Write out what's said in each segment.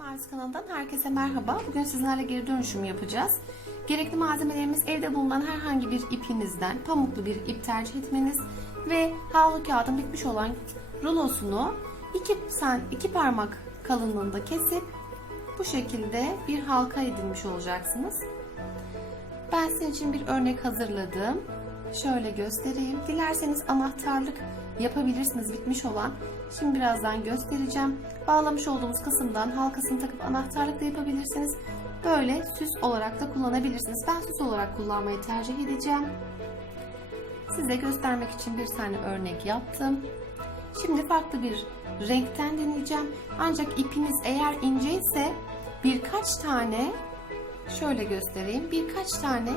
Tarz kanalından herkese merhaba. Bugün sizlerle geri dönüşüm yapacağız. Gerekli malzemelerimiz evde bulunan herhangi bir ipinizden pamuklu bir ip tercih etmeniz ve havlu kağıdın bitmiş olan rulosunu iki, sen, iki parmak kalınlığında kesip bu şekilde bir halka edinmiş olacaksınız. Ben sizin için bir örnek hazırladım. Şöyle göstereyim. Dilerseniz anahtarlık yapabilirsiniz bitmiş olan. Şimdi birazdan göstereceğim. Bağlamış olduğumuz kısımdan halkasını takıp anahtarlık da yapabilirsiniz. Böyle süs olarak da kullanabilirsiniz. Ben süs olarak kullanmayı tercih edeceğim. Size göstermek için bir tane örnek yaptım. Şimdi farklı bir renkten deneyeceğim. Ancak ipiniz eğer ince ise birkaç tane şöyle göstereyim. Birkaç tane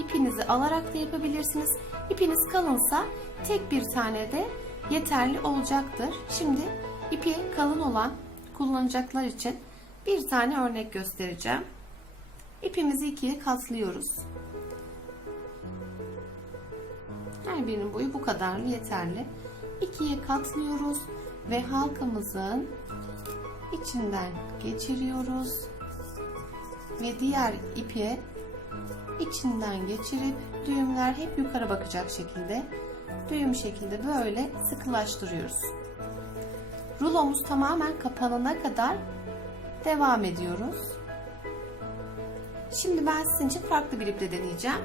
ipinizi alarak da yapabilirsiniz. İpiniz kalınsa tek bir tane de yeterli olacaktır. Şimdi ipi kalın olan kullanacaklar için bir tane örnek göstereceğim. İpimizi ikiye katlıyoruz. Her birinin boyu bu kadarlı yeterli. İkiye katlıyoruz ve halkamızın içinden geçiriyoruz ve diğer ipi içinden geçirip düğümler hep yukarı bakacak şekilde düğüm şekilde böyle sıkılaştırıyoruz. Rulomuz tamamen kapanana kadar devam ediyoruz. Şimdi ben sizin için farklı bir iple deneyeceğim.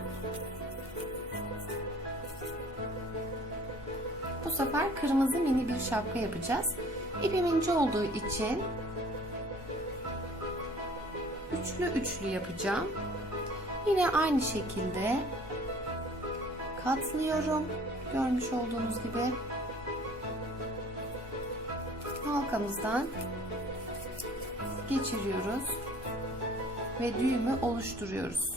Bu sefer kırmızı mini bir şapka yapacağız. İpim ince olduğu için üçlü üçlü yapacağım. Yine aynı şekilde katlıyorum. Görmüş olduğunuz gibi halkamızdan geçiriyoruz ve düğümü oluşturuyoruz.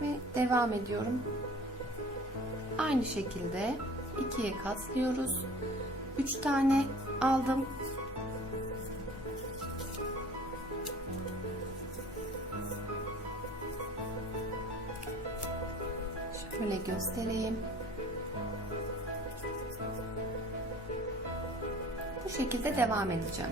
Ve devam ediyorum. Aynı şekilde ikiye katlıyoruz. 3 tane aldım. Göstereyim. Bu şekilde devam edeceğim.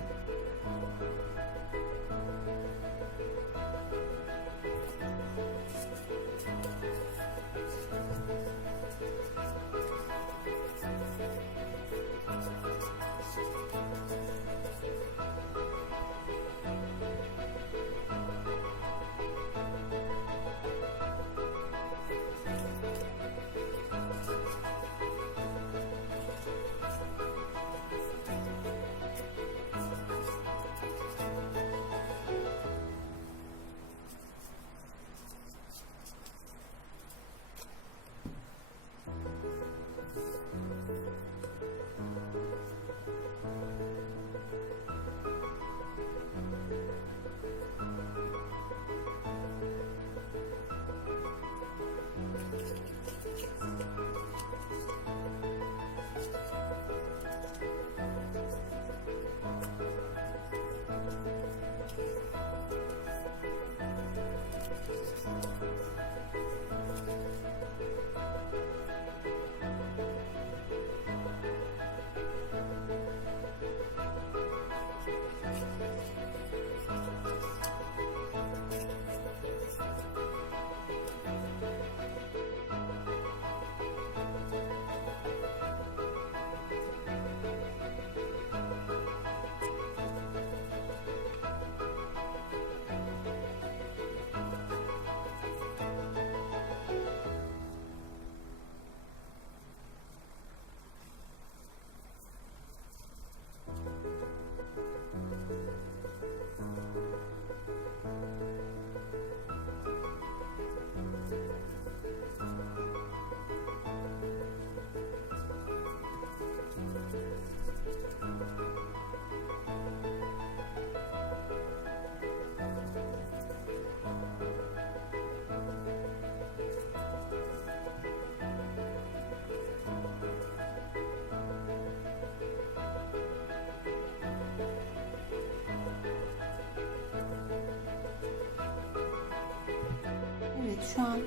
Şu an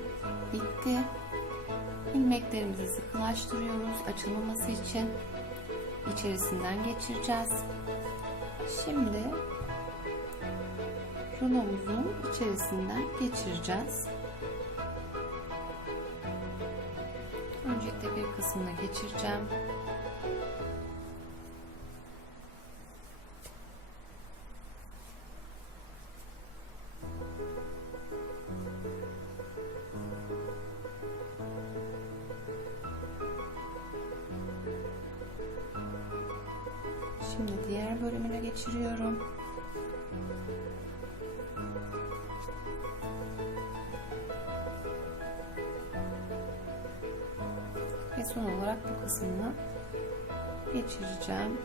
bitti. ilmeklerimizi sıkılaştırıyoruz açılmaması için. içerisinden geçireceğiz. Şimdi rulomuzun içerisinden geçireceğiz. Öncelikle bir kısmını geçireceğim. Şimdi diğer bölümüne geçiriyorum. Ve son olarak bu kısmını geçireceğim.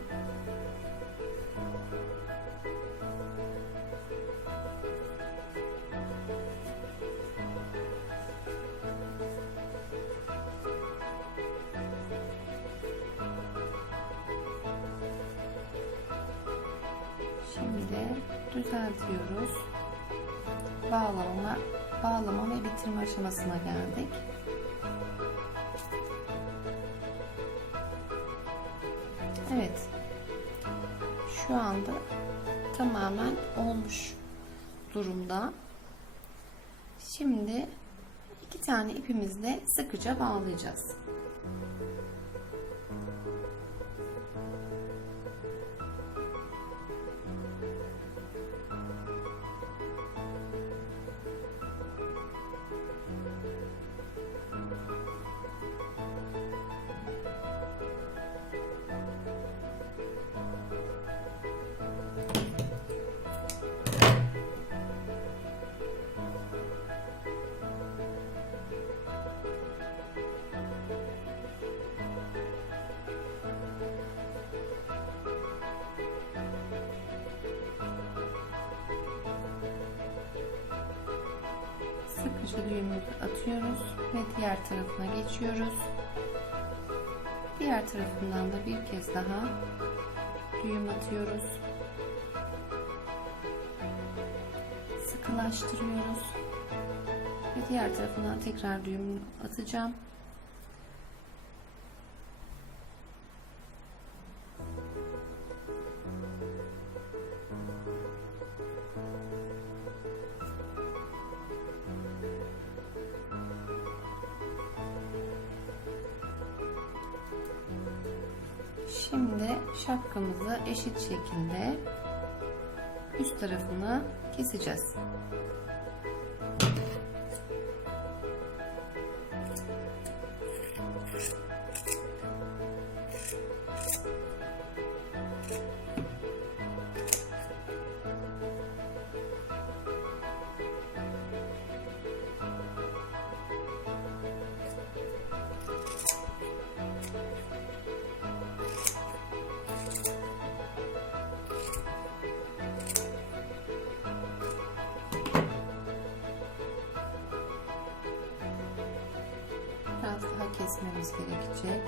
Düzeltiyoruz. Bağlama, bağlama ve bitirme aşamasına geldik. Evet. Şu anda tamamen olmuş durumda. Şimdi iki tane ipimizle sıkıca bağlayacağız. Düğümümüzü atıyoruz ve diğer tarafına geçiyoruz. Diğer tarafından da bir kez daha düğüm atıyoruz. Sıkılaştırıyoruz. Ve diğer tarafından tekrar düğüm atacağım. Şimdi şapkamızı eşit şekilde üst tarafını keseceğiz. Kesmemiz gerekecek.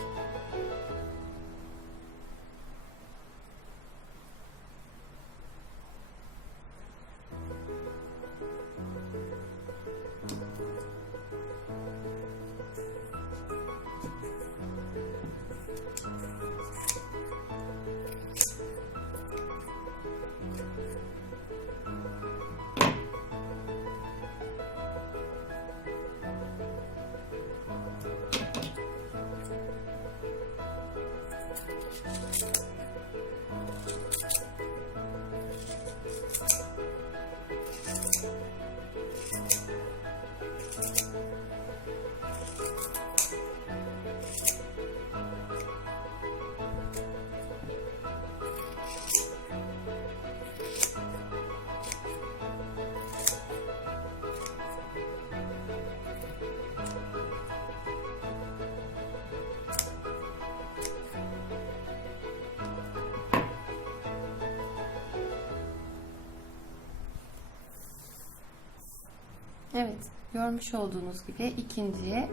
Evet, görmüş olduğunuz gibi ikinci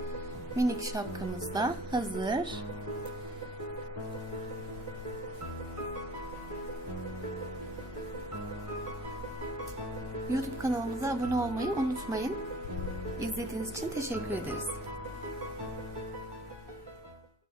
minik şapkamız da hazır. YouTube kanalımıza abone olmayı unutmayın. İzlediğiniz için teşekkür ederiz.